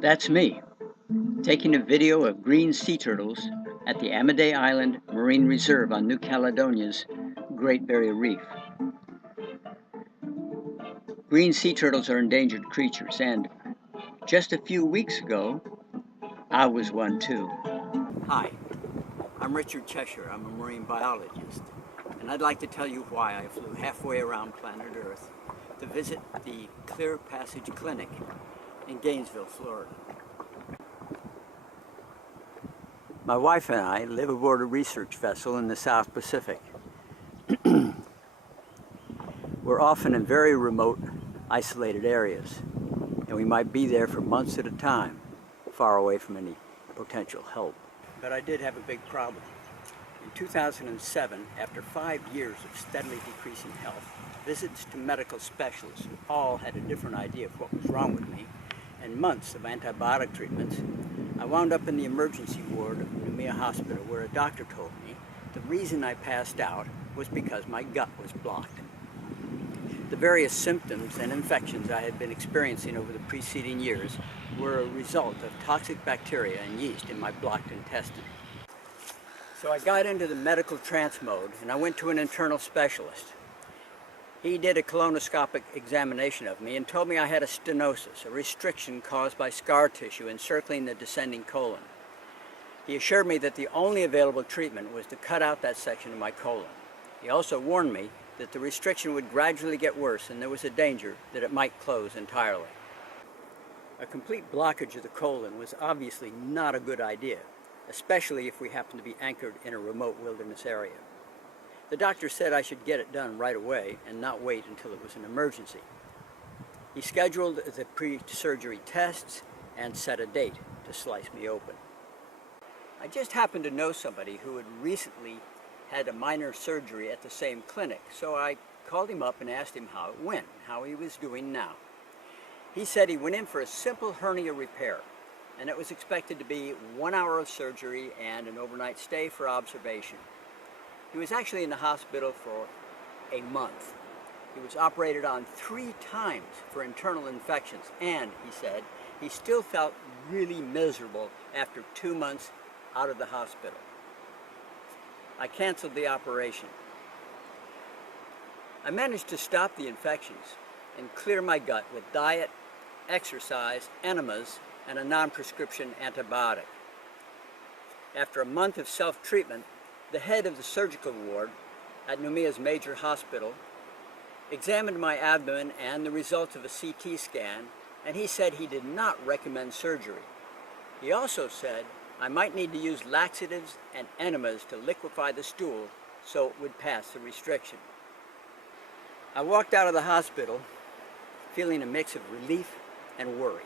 That's me, taking a video of green sea turtles at the Amadei Island Marine Reserve on New Caledonia's Great Barrier Reef. Green sea turtles are endangered creatures, and just a few weeks ago, I was one too. Hi, I'm Richard Cheshire. I'm a marine biologist, and I'd like to tell you why I flew halfway around planet Earth to visit the Clear Passage Clinic in Gainesville, Florida. My wife and I live aboard a research vessel in the South Pacific. We're often in very remote, isolated areas, and we might be there for months at a time, far away from any potential help. But I did have a big problem. In 2007, after 5 years of steadily decreasing health, visits to medical specialists who all had a different idea of what was wrong with me, and months of antibiotic treatments, I wound up in the emergency ward of Noumea Hospital, where a doctor told me the reason I passed out was because my gut was blocked. The various symptoms and infections I had been experiencing over the preceding years were a result of toxic bacteria and yeast in my blocked intestine. So I got into the medical trance mode and I went to an internal specialist. He did a colonoscopic examination of me and told me I had a stenosis, a restriction caused by scar tissue encircling the descending colon. He assured me that the only available treatment was to cut out that section of my colon. He also warned me that the restriction would gradually get worse and there was a danger that it might close entirely. A complete blockage of the colon was obviously not a good idea, especially if we happened to be anchored in a remote wilderness area. The doctor said I should get it done right away and not wait until it was an emergency. He scheduled the pre-surgery tests and set a date to slice me open. I just happened to know somebody who had recently had a minor surgery at the same clinic, so I called him up and asked him how it went, how he was doing now. He said he went in for a simple hernia repair, and it was expected to be 1 hour of surgery and an overnight stay for observation. He was actually in the hospital for a month. He was operated on 3 times for internal infections, and he said he still felt really miserable after 2 months out of the hospital. I canceled the operation. I managed to stop the infections and clear my gut with diet, exercise, enemas, and a non-prescription antibiotic. After a month of self-treatment, the head of the surgical ward at Noumea's major hospital examined my abdomen and the results of a CT scan, and he said he did not recommend surgery. He also said I might need to use laxatives and enemas to liquefy the stool so it would pass the restriction. I walked out of the hospital feeling a mix of relief and worry.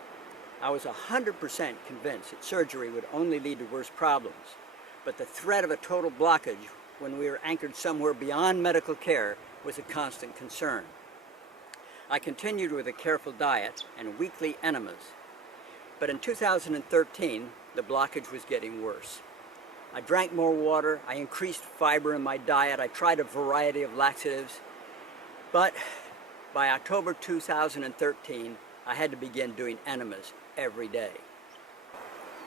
I was 100% convinced that surgery would only lead to worse problems, but the threat of a total blockage when we were anchored somewhere beyond medical care was a constant concern. I continued with a careful diet and weekly enemas, but in 2013, the blockage was getting worse. I drank more water, I increased fiber in my diet, I tried a variety of laxatives, but by October 2013, I had to begin doing enemas every day.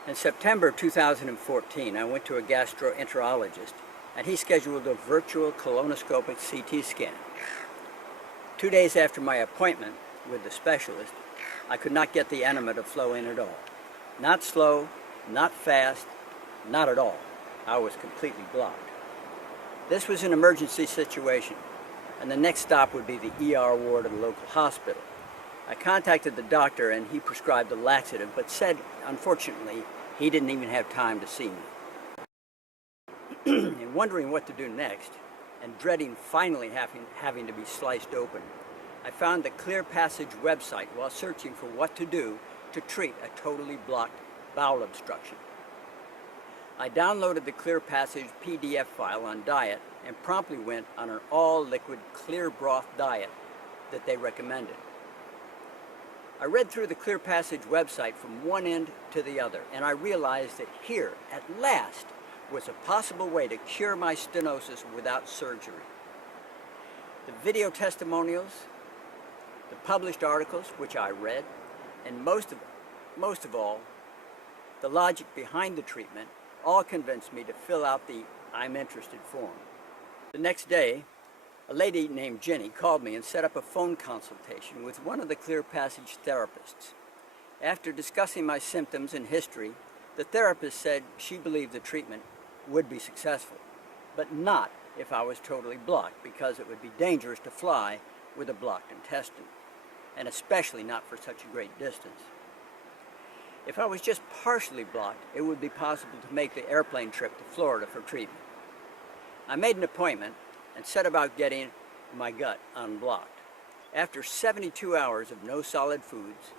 In September 2014, I went to a gastroenterologist, and he scheduled a virtual colonoscopic CT scan. 2 days after my appointment with the specialist, I could not get the enema to flow in at all. Not slow, not fast, not at all. I was completely blocked. This was an emergency situation, and the next stop would be the ER ward of the local hospital. I contacted the doctor and he prescribed a laxative, but said, unfortunately, he didn't even have time to see me. And wondering what to do next, and dreading finally having to be sliced open, I found the Clear Passage website while searching for what to do to treat a totally blocked bowel obstruction. I downloaded the Clear Passage PDF file on diet and promptly went on an all-liquid clear broth diet that they recommended. I read through the Clear Passage website from one end to the other, and I realized that here, at last, was a possible way to cure my stenosis without surgery. The video testimonials, the published articles, which I read, And most of all, the logic behind the treatment all convinced me to fill out the "I'm interested" form. The next day, a lady named Jenny called me and set up a phone consultation with one of the Clear Passage therapists. After discussing my symptoms and history, the therapist said she believed the treatment would be successful, but not if I was totally blocked, because it would be dangerous to fly with a blocked intestine, and especially not for such a great distance. If I was just partially blocked, it would be possible to make the airplane trip to Florida for treatment. I made an appointment and set about getting my gut unblocked. After 72 hours of no solid foods,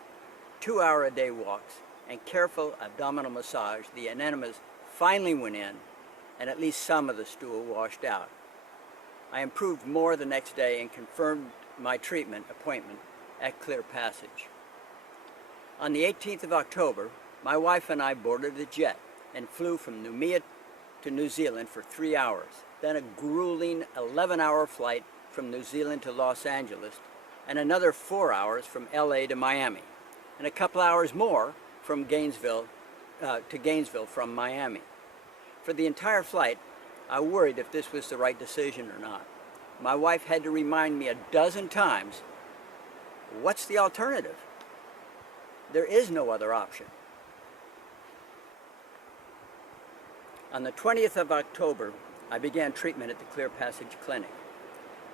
2-hour-a-day walks, and careful abdominal massage, the enemas finally went in, and at least some of the stool washed out. I improved more the next day and confirmed my treatment appointment at Clear Passage. On the 18th of October, my wife and I boarded a jet and flew from Noumea to New Zealand for 3 hours, then a grueling 11-hour flight from New Zealand to Los Angeles, and another 4 hours from LA to Miami, and a couple hours more from Gainesville to Gainesville from Miami. For the entire flight, I worried if this was the right decision or not. My wife had to remind me a dozen times, what's the alternative? There is no other option. On the 20th of October, I began treatment at the Clear Passage Clinic.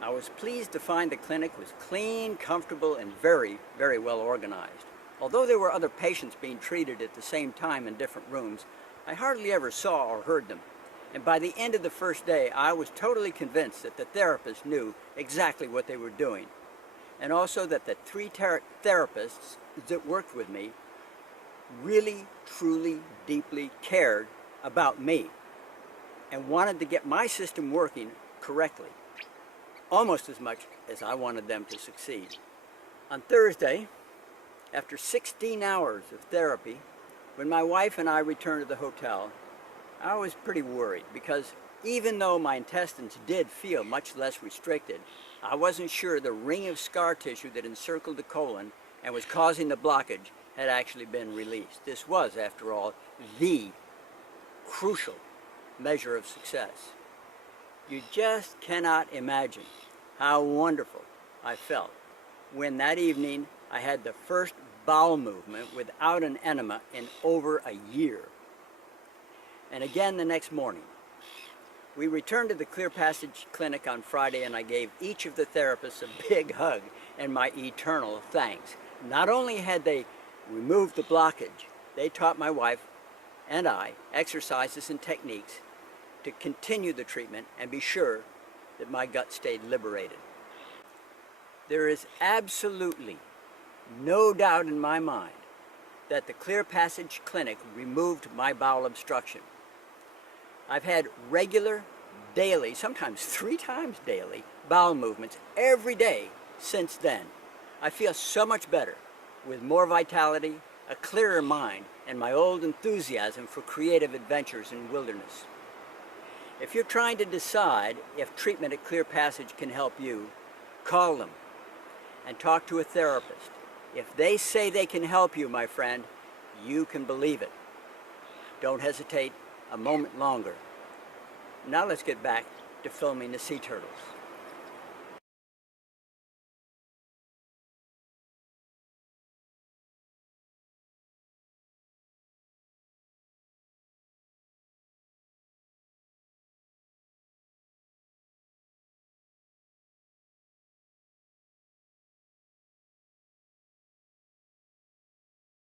I was pleased to find the clinic was clean, comfortable, and very, very well organized. Although there were other patients being treated at the same time in different rooms, I hardly ever saw or heard them. And by the end of the first day, I was totally convinced that the therapists knew exactly what they were doing. And also that the 3 therapists that worked with me really, truly, deeply cared about me and wanted to get my system working correctly, almost as much as I wanted them to succeed. On Thursday, after 16 hours of therapy, when my wife and I returned to the hotel, I was pretty worried, because even though my intestines did feel much less restricted, I wasn't sure the ring of scar tissue that encircled the colon and was causing the blockage had actually been released. This was, after all, the crucial measure of success. You just cannot imagine how wonderful I felt when that evening I had the first bowel movement without an enema in over a year. And again the next morning. We returned to the Clear Passage Clinic on Friday, and I gave each of the therapists a big hug and my eternal thanks. Not only had they removed the blockage, they taught my wife and I exercises and techniques to continue the treatment and be sure that my gut stayed liberated. There is absolutely no doubt in my mind that the Clear Passage Clinic removed my bowel obstruction. I've had regular, daily, sometimes 3 times daily, bowel movements every day since then. I feel so much better, with more vitality, a clearer mind, and my old enthusiasm for creative adventures in wilderness. If you're trying to decide if treatment at Clear Passage can help you, call them and talk to a therapist. If they say they can help you, my friend, you can believe it. Don't hesitate a moment longer. Now let's get back to filming the sea turtles.